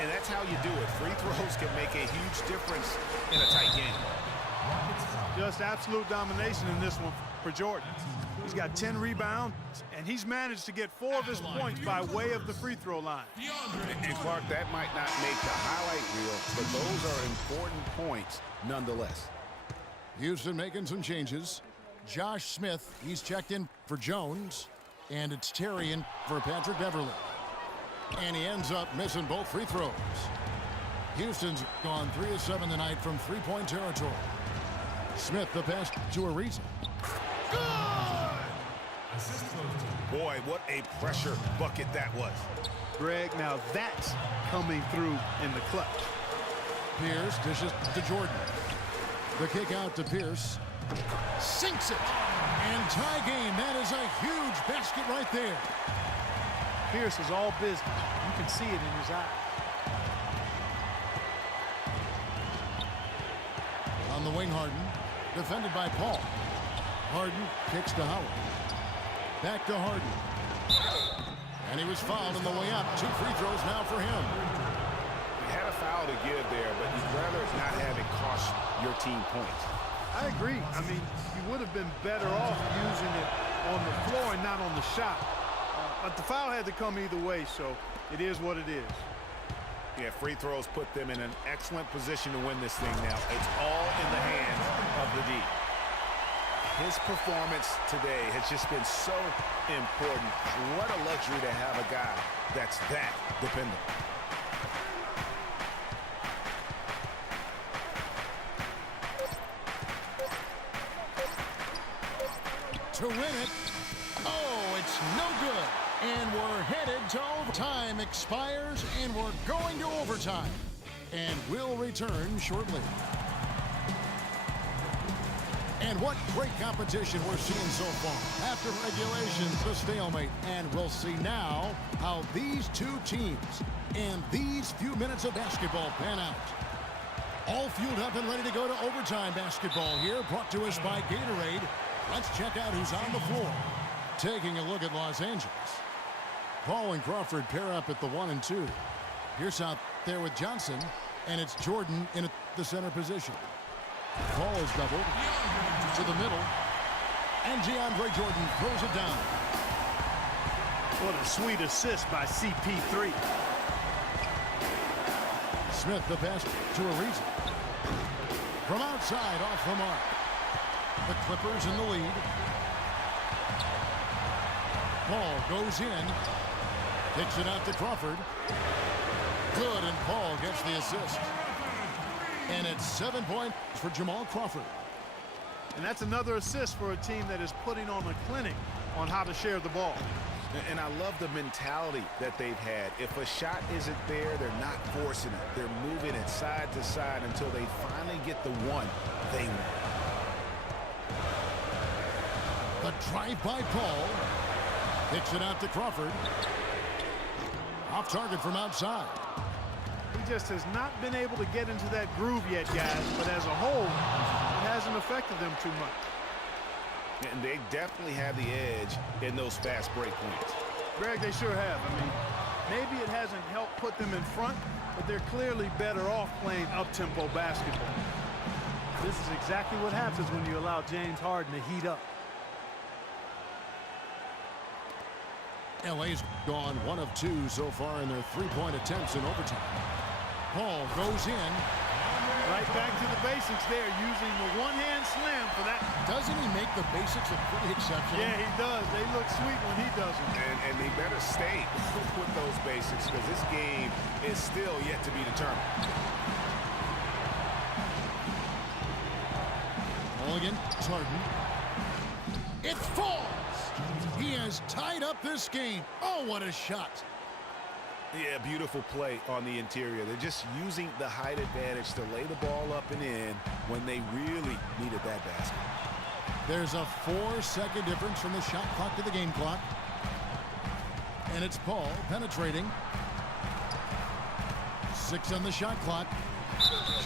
And that's how you do it. Free throws can make a huge difference in a tight game. Just absolute domination in this one for Jordan. He's got 10 rebounds, and he's managed to get 4 of his points by way of the free throw line. And Clark, that might not make the highlight reel, but those are important points nonetheless. Houston making some changes. Josh Smith, he's checked in for Jones, and it's Terry in for Patrick Beverly. And he ends up missing both free throws. Houston's gone 3 of 7 tonight from three-point territory. Smith the pass to Ariza. Boy, what a pressure bucket that was. Greg, now that's coming through in the clutch. Pierce dishes to Jordan. The kick out to Pierce. Sinks it. And tie game. That is a huge basket right there. Pierce is all business. You can see it in his eye. On the wing, Harden. Defended by Paul. Harden kicks to Howard. Back to Harden. And he was fouled on the way up. 2 free throws now for him. You had a foul to give there, but you'd rather not have it cost your team points. I agree. I mean, you would have been better off using it on the floor and not on the shot. But the foul had to come either way, so it is what it is. Yeah, free throws put them in an excellent position to win this thing now. It's all in the hands of the D. His performance today has just been so important. What a luxury to have a guy that's that dependable. To win it. Oh, it's no good. And we're headed to overtime. Expires, and we're going to overtime. And we'll return shortly. And what great competition we're seeing so far. After regulation, the stalemate. And we'll see now how these two teams and these few minutes of basketball pan out. All fueled up and ready to go to overtime basketball here, brought to us by Gatorade. Let's check out who's on the floor. Taking a look at Los Angeles. Paul and Crawford pair up at the 1 and 2. Pierce out there with Johnson, and it's Jordan in the center position. Paul is doubled to the middle, and DeAndre Jordan throws it down. What a sweet assist by CP3. Smith the pass to Ariza. From outside off the mark. The Clippers in the lead. Paul goes in. Kicks it out to Crawford. Good, and Paul gets the assist. And it's 7 points for Jamal Crawford. And that's another assist for a team that is putting on a clinic on how to share the ball. And I love the mentality that they've had. If a shot isn't there, they're not forcing it. They're moving it side to side until they finally get the one they want. The drive by Paul. Kicks it out to Crawford. Off target from outside. He just has not been able to get into that groove yet, guys. But as a whole, it hasn't affected them too much. And they definitely have the edge in those fast break points. Greg, they sure have. I mean, maybe it hasn't helped put them in front, but they're clearly better off playing up-tempo basketball. This is exactly what happens when you allow James Harden to heat up. LA's gone 1 of 2 so far in their three-point attempts in overtime. Paul goes in. Right back to the basics there, using the one-hand slam for that. Doesn't he make the basics look pretty exceptional? Yeah, he does. They look sweet when he does them. And they better stay with those basics because this game is still yet to be determined. Mulligan, Harden. It falls! He has tied up this game. Oh, what a shot. Yeah, beautiful play on the interior. They're just using the height advantage to lay the ball up and in when they really needed that basket. There's a 4-second difference from the shot clock to the game clock. And it's Paul penetrating. 6 on the shot clock.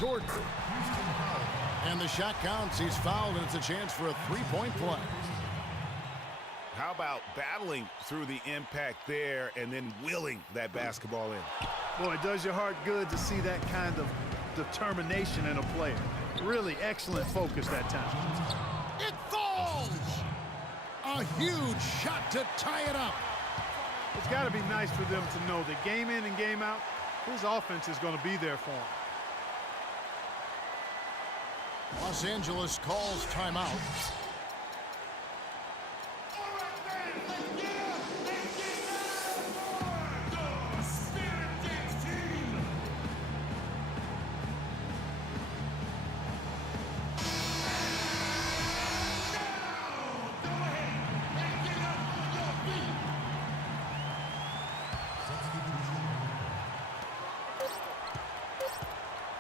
Jordan. And the shot counts. He's fouled, and it's a chance for a 3-point play. How about battling through the impact there and then willing that basketball in? Boy, it does your heart good to see that kind of determination in a player. Really excellent focus that time. It falls! A huge shot to tie it up. It's got to be nice for them to know that game in and game out, his offense is going to be there for him. Los Angeles calls timeout.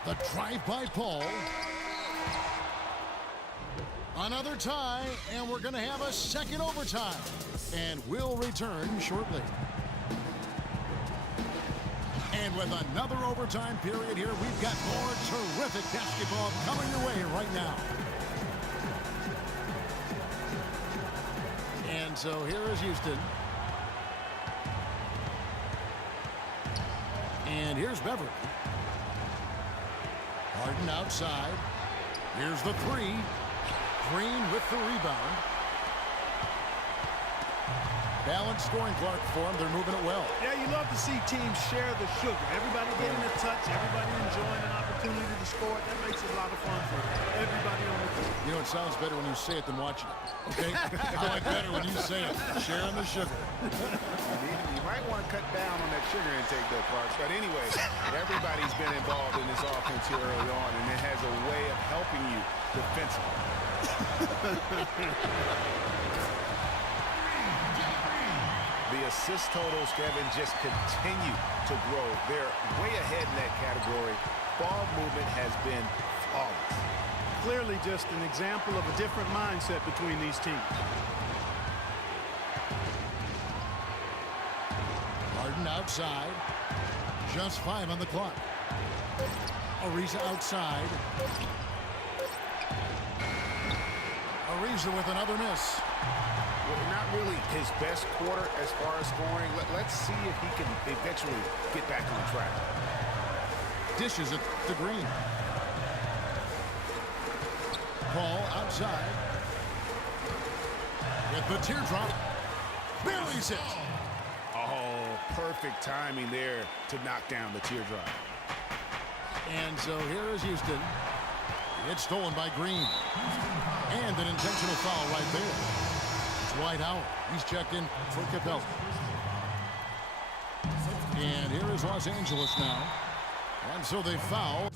The drive by Paul. Another tie, and we're going to have a second overtime. And we'll return shortly. And with another overtime period here, we've got more terrific basketball coming your way right now. And so here is Houston. And here's Beverly. Harden outside. Here's the three. Green with the rebound. Balanced scoring clock for them. They're moving it well. Yeah, you love to see teams share the sugar. Everybody getting a touch, everybody enjoying an opportunity to score. That makes it a lot of fun for everybody on the team. You know, it sounds better when you say it than watching it. Okay? I like better when you say it. Sharing the sugar. You might want to cut down on that sugar intake, though, Clarks. But anyway, everybody's been involved in this offense here early on, and it has a way of helping you defensively. The assist totals, Kevin, just continue to grow. They're way ahead in that category. Ball movement has been flawless. Clearly just an example of a different mindset between these teams. Harden outside. Just 5 on the clock. Ariza outside. Ariza with another miss. Well, not really his best quarter as far as scoring. Let's see if he can eventually get back on track. Dishes it to Green. Paul outside. With the teardrop. Buries it. Oh, perfect timing there to knock down the teardrop. And so here is Houston. It's stolen by Green. And an intentional foul right there. It's Dwight Howard. He's checked in for Capella. And here is Los Angeles now. And so they foul.